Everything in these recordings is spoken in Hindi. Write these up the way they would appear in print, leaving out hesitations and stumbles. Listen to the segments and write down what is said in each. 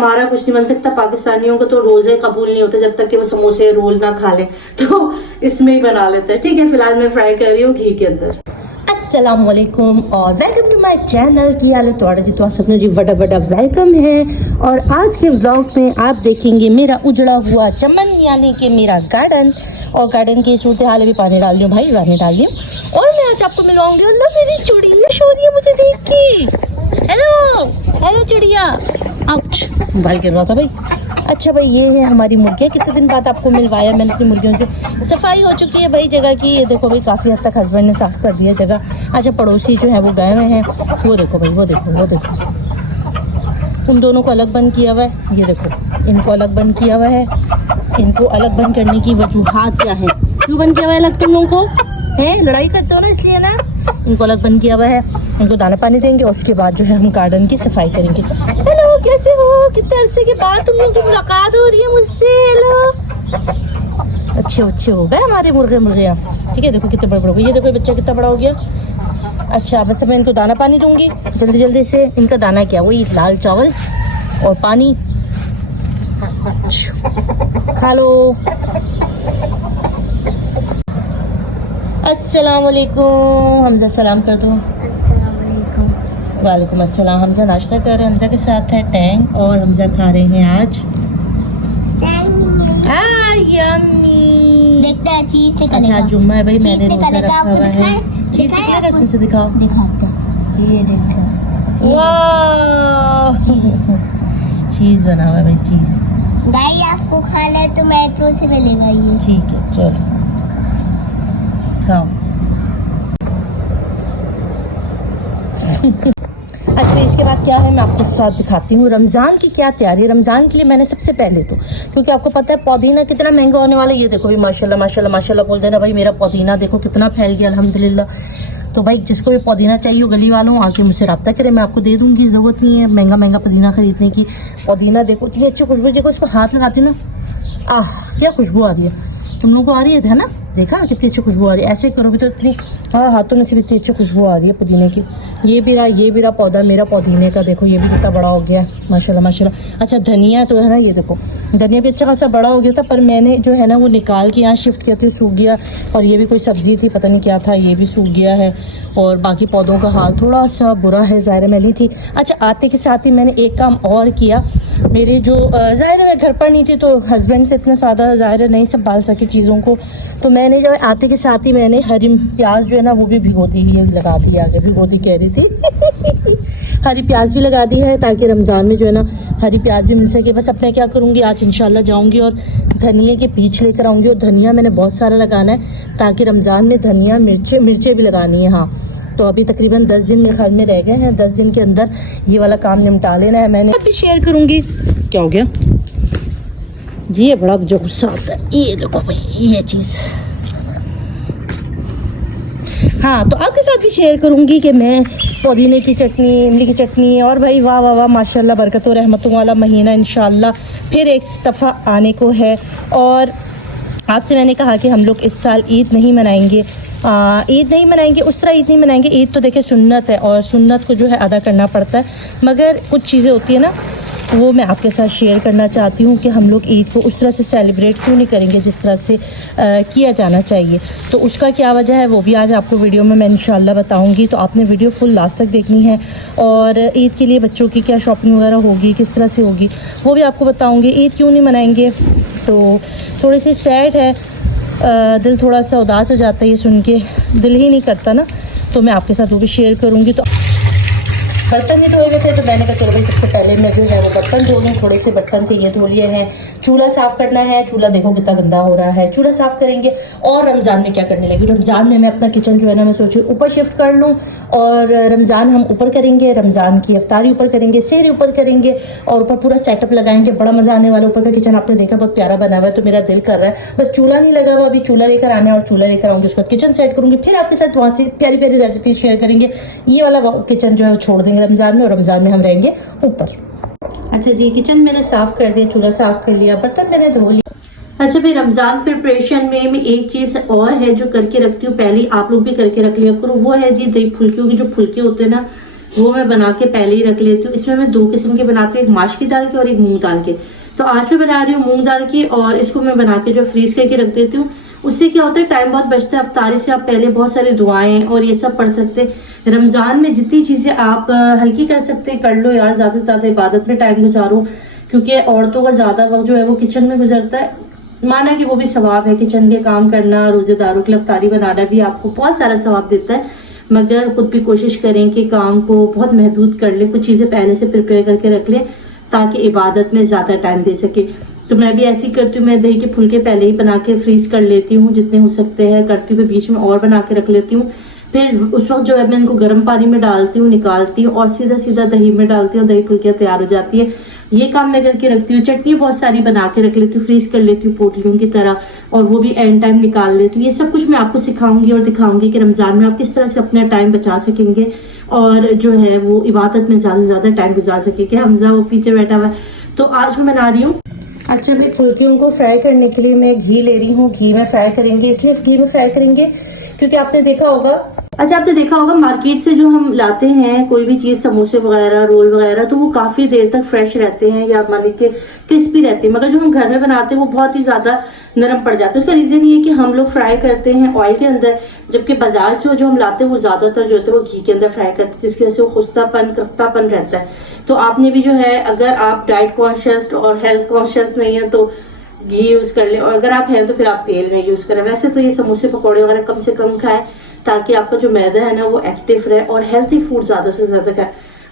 हमारा कुछ नहीं बन सकता। पाकिस्तानियों को तो रोजे कबूल नहीं होते जब तक कि वो समोसे रोल ना खा ले, तो इसमें ही बना लेते हैं। ठीक है, फिलहाल मैं फ्राई कर रही हूँ घी के अंदर। अस्सलाम वालेकुम और वेलकम टू माय चैनल। की हाल है थोड़ा जी, तो सबने जी बड़ा बड़ा वेलकम है। और आज के व्लॉग में आप देखेंगे मेरा उजड़ा हुआ चमन यानी कि मेरा गार्डन, और गार्डन की सूरत हाल भी पानी डाल दूँ भाई, पानी डाल दूँ। और मैं आज आपको मिलाऊंगी, अल्लाह मेरी चुड़िया सो रही है मुझे देख के। हेलो हेलो चिड़िया, आउच मोबाइल गिर रहा था भाई। अच्छा भाई, ये है हमारी मुर्गियाँ। कितने दिन बाद आपको मिलवाया मैंने अपनी मुर्गियों से। सफाई हो चुकी है भाई जगह की, ये देखो भाई काफ़ी हद तक हस्बैंड ने साफ़ कर दिया जगह। अच्छा, पड़ोसी जो है वो गए हुए हैं, वो देखो भाई, वो देखो वो देखो, उन दोनों को अलग बंद किया हुआ है। ये देखो, इनको अलग बंद किया हुआ है। इनको अलग बंद करने की वजूहात क्या है, क्यों बंद किया हुआ है अलग तुम लोगों को? है लड़ाई करते हो ना, इसलिए ना इनको अलग बंद किया हुआ है। इनको दाना पानी देंगे और उसके बाद जो है हम गार्डन की सफाई करेंगे। हेलो, कैसे हो? कितने अरसे के बाद तुम लोग की मुलाकात हो रही है मुझसे। हेलो, अच्छे अच्छे हो गए हमारे मुर्गियाँ। ठीक है, देखो कितने बड़े बड़े हो गए। ये देखो ये बच्चा कितना बड़ा हो गया। अच्छा, बस मैं इनको दाना पानी दूंगी जल्दी जल्दी से। इनका दाना क्या, वही दाल चावल और पानी। खा लो। अस्सलाम वालेकुम। हमजा सलाम कर दो। अस्सलाम वालेकुम। वालेकुम अस्सलाम। हमजा नाश्ता कर रहे हैं, हमजा के साथ है टैंग, और हमजा खा रहे हैं आज यम्मी। देखते हैं चीज से अच्छा, आज जुम्मा है भाई, मैंने रोजा रखा हुआ है। चीज निकलेगा इसमें से, दिखाओ। दिखाते हैं, ये देखो, वाह, चीज बना हुआ है भाई, चीज। गाइस आपको खाना है तो मेट्रो से मिलेगा ये। ठीक है, चलो खाओ। अच्छा, इसके बाद क्या है मैं आपको साथ दिखाती हूँ रमज़ान की क्या तैयारी है। रमज़ान के लिए मैंने सबसे पहले तो, क्योंकि आपको पता है पुदीना कितना महंगा होने वाला है। ये देखो भाई, माशाल्लाह माशाल्लाह माशाल्लाह बोल देना भाई, मेरा पुदीना देखो कितना फैल गया अल्हम्दुलिल्लाह। तो भाई जिसको भी पुदीना चाहिए गली वालों आके मुझसे रब्ता करें, मैं आपको दे दूँगी। ज़रूरत नहीं है महंगा महंगा पुदीना खरीदने की। पुदीना देखो इतनी अच्छी खुशबू, देखो इसको हाथ लगाती हूँ ना, आह क्या खुशबू आ रही है। तुम लोगों को आ रही है ना, देखा कितनी अच्छी खुशबू आ रही है। ऐसे करोगे तो इतनी, हाँ हाथों में से भी इतनी अच्छी खुशबू आ रही है पुदीने की। ये भी रहा पौधा मेरा पुदीने का, देखो ये भी कितना बड़ा हो गया है माशाल्लाह माशाल्लाह। अच्छा, धनिया तो है ना, ये देखो धनिया भी अच्छा खासा बड़ा हो गया था, पर मैंने जो है ना वो निकाल के यहाँ शिफ्ट किया था, सूख गया। और ये भी कोई सब्ज़ी थी, पता नहीं क्या था, ये भी सूख गया है। और बाकी पौधों का हाल थोड़ा सा बुरा है, ज़ाहिर मैं नहीं थी। अच्छा, आते के साथ ही मैंने एक काम और किया। मेरे जो ज़ाहिर मैं घर पर नहीं थी तो हस्बैंड से इतना ज़्यादा ज़ाहिर नहीं संभाल सकी चीज़ों को, तो मैंने जो आते के साथ ही मैंने हरी प्याज जो है ना वो भी भिगो दी, ये लगा दी, आगे भिगो दी कह रही थी हरी प्याज भी लगा दी है ताकि रमज़ान में जो है ना हरी प्याज भी मिल सके। बस अब मैं क्या करूँगी, आज इंशाल्लाह जाऊँगी और धनिया के बीज लेकर आऊँगी। और धनिया मैंने बहुत सारा लगाना है ताकि रमज़ान में धनिया मिर्चें भी लगानी है। हाँ, तो अभी तकरीबन 10 दिन मेरे ख्याल में रह गए हैं, 10 दिन के अंदर ये वाला काम निपटा लेना है। मैंने भी शेयर करूँगी। क्या हो गया, ये बड़ा जो गुस्सा आता है। ये देखो भाई, ये चीज़, हाँ, तो आपके साथ भी शेयर करूँगी कि मैं पुदीने की चटनी, इमली की चटनी, और भाई वाह वाह वाह माशाल्लाह, बरकतों रहमतों वाला महीना इंशाल्लाह फिर एक दफ़ा आने को है। और आपसे मैंने कहा कि हम लोग इस साल ईद नहीं मनाएंगे, ईद नहीं मनाएंगे, उस तरह ईद नहीं मनाएंगे। ईद तो देखिए सुन्नत है और सुन्नत को जो है अदा करना पड़ता है, मगर कुछ चीज़ें होती है ना वो मैं आपके साथ शेयर करना चाहती हूँ कि हम लोग ईद को उस तरह से सेलिब्रेट क्यों नहीं करेंगे जिस तरह से किया जाना चाहिए। तो उसका क्या वजह है वो भी आज आपको वीडियो में मैं इंशाल्लाह बताऊँगी, तो आपने वीडियो फुल लास्ट तक देखनी है। और ईद के लिए बच्चों की क्या शॉपिंग वगैरह होगी, किस तरह से होगी, वो भी आपको बताऊँगी। ईद क्यों नहीं मनाएंगे, तो थोड़ी सी सैड है, दिल थोड़ा सा उदास हो जाता है ये सुन के, दिल ही नहीं करता ना, तो मैं आपके साथ वो भी शेयर करूँगी। तो बर्तन नहीं धोए हुए थे तो मैंने कहा चलो भाई सबसे पहले मैं जो है वो बर्तन धो लूँ। थोड़े से बर्तन थे ये धो लिए हैं। चूल्हा साफ़ करना है, चूल्हा देखो कितना गंदा हो रहा है, चूल्हा साफ़ करेंगे। और रमज़ान में क्या करने लगी, रमज़ान में मैं अपना किचन जो है ना मैं सोची ऊपर शिफ्ट कर लूँ, और रमज़ान हम ऊपर करेंगे, रमज़ान की इफ्तारी ऊपर करेंगे, सेहरी ऊपर करेंगे, और ऊपर पूरा सेटअप लगाएंगे, बड़ा मज़ा आने वाला। ऊपर का किचन आपने देखा बहुत प्यारा बना हुआ है, तो मेरा दिल कर रहा है बस चूल्हा नहीं लगा हुआ, अभी चूल्हा लेकर आना है और चूल्हा लेकर आऊँगी, उसके बाद किचन सेट करूँगी, फिर आपके साथ वहाँ से प्यारी प्यारी रेसिपी शेयर करेंगे। ये वाला किचन जो है छोड़ देंगे रमज़ान में, और रमज़ान में हम रहेंगे ऊपर। अच्छा जी, किचन मैंने साफ कर दिया, चूल्हा साफ कर लिया, बर्तन मैंने धो लिया। अच्छा भाई, रमज़ान प्रिपरेशन में मैं एक चीज़ और है जो करके रखती हूँ, पहले आप लोग भी करके रख लिया करो, वो है जी दही फुल्कियों की जो फुल्के होते हैं ना, वो मैं बना के पहले ही रख लेती हूँ। इसमें मैं 2 किस्म के बनाती हूँ, एक माश की दाल के और एक मूंग दाल के। तो आज मैं बना रही हूँ मूंग दाल की, और इसको मैं बना के जो फ्रीज करके रख देती हूँ। उससे क्या होता है, टाइम बहुत बचता है। अफ्तारी से आप पहले बहुत सारी दुआएं और ये सब पढ़ सकते हैं। रमजान में जितनी चीजें आप हल्की कर सकते हैं कर लो यार, ज्यादा से ज्यादा इबादत में टाइम गुजारो, क्योंकि औरतों का ज्यादा वक्त जो है वो किचन में गुजरता है। माना कि वो भी सवाब है, किचन के काम करना, रोजेदारों के लिए अफ्तारी बनाना भी आपको बहुत सारा सवाब देता है। मगर खुद भी कोशिश करें कि काम को बहुत महदूद कर ले, कुछ चीजें पहले से प्रिपेयर करके रख ले ताकि इबादत में ज्यादा टाइम दे सके। तो मैं भी ऐसे ही करती हूँ, मैं दही के फुलके पहले ही बना के फ्रीज कर लेती हूँ जितने हो सकते हैं, करती हूँ बीच में और बना के रख लेती हूँ। फिर उस वक्त जो है मैं इनको गर्म पानी में डालती हूँ, निकालती हूँ और सीधा सीधा दही में डालती हूँ, दही फुलकियाँ तैयार हो जाती है। ये काम मैं करके रखती हूँ। चटनी बहुत सारी बना के रख लेती हूँ, फ्रीज कर लेती हूँ पोटलियों की तरह, और वो भी एंड टाइम निकाल लेती हूँ। ये सब कुछ मैं आपको सिखाऊंगी और दिखाऊंगी कि रमजान में आप किस तरह से अपना टाइम बचा सकेंगे और जो है वो इबादत में ज्यादा से ज्यादा टाइम गुजार सकेंगे। हमजा वो पीछे बैठा हुआ है। तो आज मैं बना रही हूँ, अच्छा मैं फुल्कियों को फ्राई करने के लिए मैं घी ले रही हूँ। घी में फ्राई करेंगे, इसलिए घी में फ्राई करेंगे क्योंकि आपने देखा होगा, आपने देखा होगा मार्केट से जो हम लाते हैं कोई भी चीज, समोसे वगैरह, रोल वगैरह, तो वो काफी देर तक फ्रेश रहते हैं या मान लीजिए क्रिस्पी रहते हैं। मगर जो हम घर में बनाते हैं वो बहुत ही ज्यादा नरम पड़ जाते हैं। उसका रीजन ये है कि हम लोग फ्राई करते हैं ऑयल के अंदर, जबकि बाजार से जो हम लाते हैं वो ज्यादातर जो होता है वो घी के अंदर फ्राई करते हैं, जिसकी वजह से वो खुश्तापन कख्तापन रहता है। तो आपने भी जो है, अगर आप डाइट कॉन्शियस और हेल्थ कॉन्शियस नहीं है तो घी यूज कर ले, और अगर आप हैं तो फिर आप तेल में यूज करें। वैसे तो ये समोसे पकौड़े वगैरह कम से कम खाएं ताकि आपका जो मैदा है ना वो एक्टिव रहे, और हेल्थी फूड ज्यादा से ज्यादा खाएं।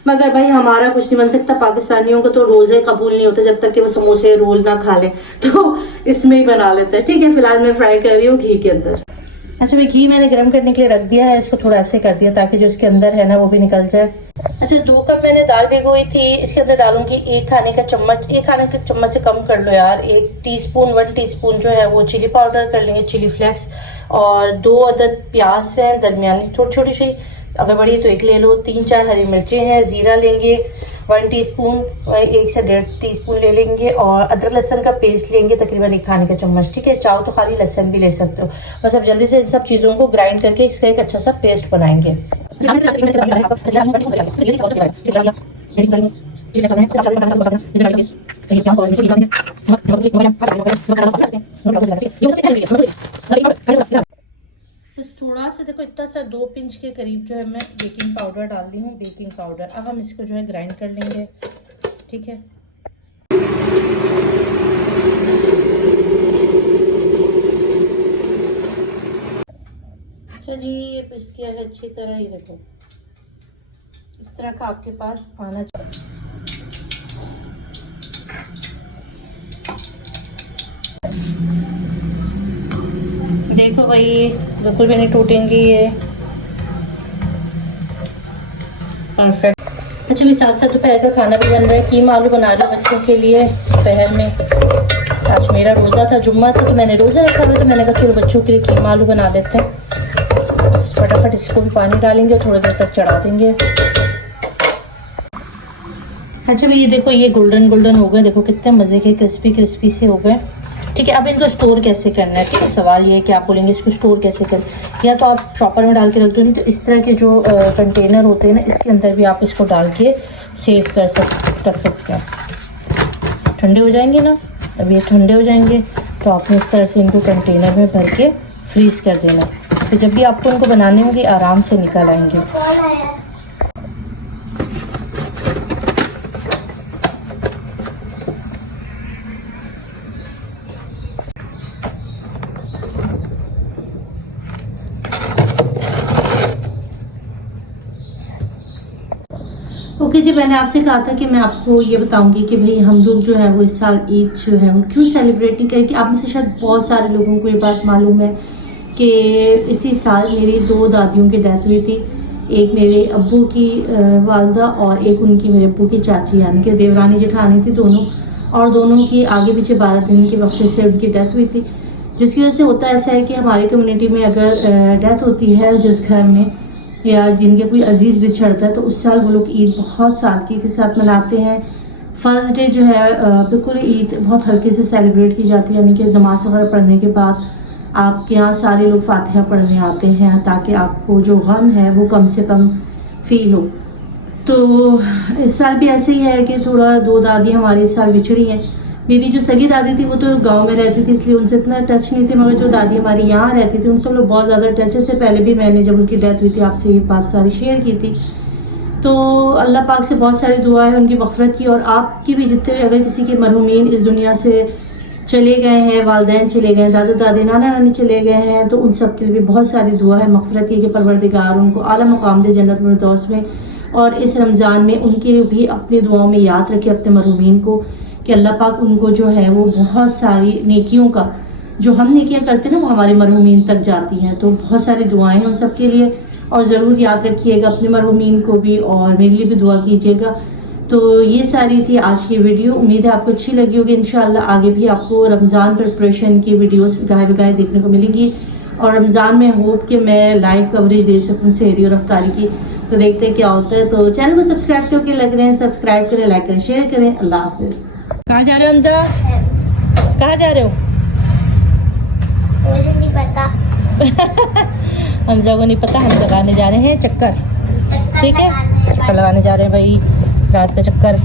मगर भाई हमारा कुछ नहीं बन सकता, पाकिस्तानियों को तो रोजे कबूल नहीं होते जब तक कि वो समोसे रोल ना खा ले, तो इसमें ही बना लेते हैं। ठीक है, फिलहाल मैं फ्राई कर रही हूँ घी के अंदर। अच्छा भाई, घी मैंने गर्म करने के लिए रख दिया है, इसको थोड़ा ऐसे कर दिया ताकि जो इसके अंदर है ना वो भी निकल जाए। अच्छा 2 कप मैंने दाल भिगोई थी, इसके अंदर डालूंगी 1 खाने का चम्मच, 1 खाने का चम्मच से कम कर लो यार, 1 टीस्पून जो है वो चिली पाउडर कर लेंगे, चिली फ्लेक्स, और 2 अदद प्याज है दरमियानी छोटी छोटी सी, अगर बड़ी तो 1 ले लो, 3-4 हरी मिर्चें हैं, जीरा लेंगे 1 टीस्पून, 1 से 1.5 टीस्पून ले लेंगे, और अदरक लहसुन का पेस्ट लेंगे तकरीबन 1 खाने का चम्मच। ठीक है, चाहो तो खाली लहसुन भी ले सकते हो। बस अब जल्दी से इन सब चीजों को ग्राइंड करके इसका एक अच्छा सा पेस्ट बनाएंगे। थोड़ा सा देखो, इतना सा 2 पिंच के करीब जो है मैं बेकिंग पाउडर डाल दी हूँ, बेकिंग पाउडर। अब हम इसको जो है ग्राइंड कर लेंगे। ठीक है, अच्छा जी, ये पिस किया है अच्छी तरह। ये देखो इस तरह का आपके पास आना चाहिए। देखो भाई बिल्कुल भी नहीं टूटेंगे ये, परफेक्ट। अच्छा भी साथ साथ दोपहर का खाना भी बन रहा है, कीमा आलू बना रही हूँ बच्चों के लिए दोपहर में। आज मेरा रोज़ा था, जुम्मा था, तो मैंने रोज़ा रखा हुआ, तो मैंने कहा चलो बच्चों के लिए कीमा आलू बना देते हैं। बस फटाफट इसको भी पानी डालेंगे और थोड़ी देर तक चढ़ा देंगे। अच्छा भाई ये देखो, ये गोल्डन गोल्डन हो गए, देखो कितने मज़े के क्रिस्पी क्रिस्पी से हो गए। ठीक है, अब इनको स्टोर कैसे करना है, ठीक है, सवाल ये है कि आप बोलेंगे इसको स्टोर कैसे करें। या तो आप चॉपर में डाल के रख दो, नहीं तो इस तरह के जो कंटेनर होते हैं ना, इसके अंदर भी आप इसको डाल के सेव रख सकते हैं। ठंडे हो जाएंगे ना, अब ये ठंडे हो जाएंगे तो आपने इस तरह से इनको कंटेनर में भर के फ्रीज़ कर देना। तो जब भी आपको इनको बनाने होंगे आराम से निकल आएंगे। ओके जी, मैंने आपसे कहा था कि मैं आपको ये बताऊंगी कि भाई हम लोग जो है वो इस साल ईद जो है वो क्यों सेलिब्रेट नहीं करेंगे। आप में से शायद बहुत सारे लोगों को ये बात मालूम है कि इसी साल मेरी 2 दादियों की डेथ हुई थी। एक मेरे अब्बू की वालदा और एक उनकी मेरे अब्बू की चाची, यानी कि देवरानी जेठानी थी दोनों, और दोनों की आगे पीछे 12 दिन के वक्फे से उनकी डेथ हुई थी। जिसकी वजह से होता ऐसा है कि हमारी कम्युनिटी में अगर डेथ होती है जिस घर में, या जिनके कोई अजीज़ बिछड़ता है, तो उस साल वो लोग ईद बहुत सादगी के साथ मनाते हैं। फर्स्ट डे जो है बिल्कुल ईद बहुत हल्के से सेलिब्रेट की जाती है, यानी कि नमाज वगैरह पढ़ने के बाद आपके यहाँ सारे लोग फातिहा पढ़ने आते हैं ताकि आपको जो गम है वो कम से कम फील हो। तो इस साल भी ऐसे ही है कि थोड़ा दो दादी हमारी इस साल बिछड़ी हैं। मेरी जो सगी दादी थी वो तो गांव में रहती थी, इसलिए उनसे इतना टच नहीं थे, मगर जो दादी हमारी यहाँ रहती थी उनसे हम लोग बहुत ज़्यादा टच है। से पहले भी मैंने जब उनकी डेथ हुई थी आपसे ये बात सारी शेयर की थी। तो अल्लाह पाक से बहुत सारी दुआ है उनकी मग़फ़िरत की, और आपकी भी जितने अगर किसी के मरहूमीन इस दुनिया से चले गए हैं, वालिदैन चले गए हैं, दादा दादी नाना नानी चले गए हैं, तो उन सब के लिए भी बहुत सारी दुआ है मग़फ़िरत की कि परवरदिगार उनको आला मुकाम दे जन्नत फिरदौस में। और इस रमज़ान में उनके भी अपनी दुआओं में याद रखे अपने मरहूमीन को, कि अल्लाह पाक उनको जो है वो बहुत सारी नेकियों का, जो हम नेकियां करते हैं ना वो हमारे मरहूमीन तक जाती हैं। तो बहुत सारी दुआएं हैं उन सब के लिए, और ज़रूर याद रखिएगा अपने मरहूमीन को भी, और मेरे लिए भी दुआ कीजिएगा। तो ये सारी थी आज की वीडियो, उम्मीद है आपको अच्छी लगी होगी। इंशाल्लाह आगे भी आपको रमज़ान प्रिपरेशन की वीडियोस गाहे बगाहे देखने को मिलेंगी, और रमज़ान में होप कि मैं लाइव कवरेज दे सकूँ सहरी और अफ्तारी की। तो देखते हैं क्या होता है। तो चैनल को सब्सक्राइब करके लग रहे हैं, सब्सक्राइब करें, लाइक करें, शेयर करें। अल्लाह हाफिज़। कहाँ जा रहे हो हमजा? कहाँ जा रहे हो? मुझे नहीं पता। हमजा को नहीं पता, हम लगाने जा रहे हैं चक्कर। ठीक है, चक्कर लगाने जा रहे हैं भाई, रात का चक्कर।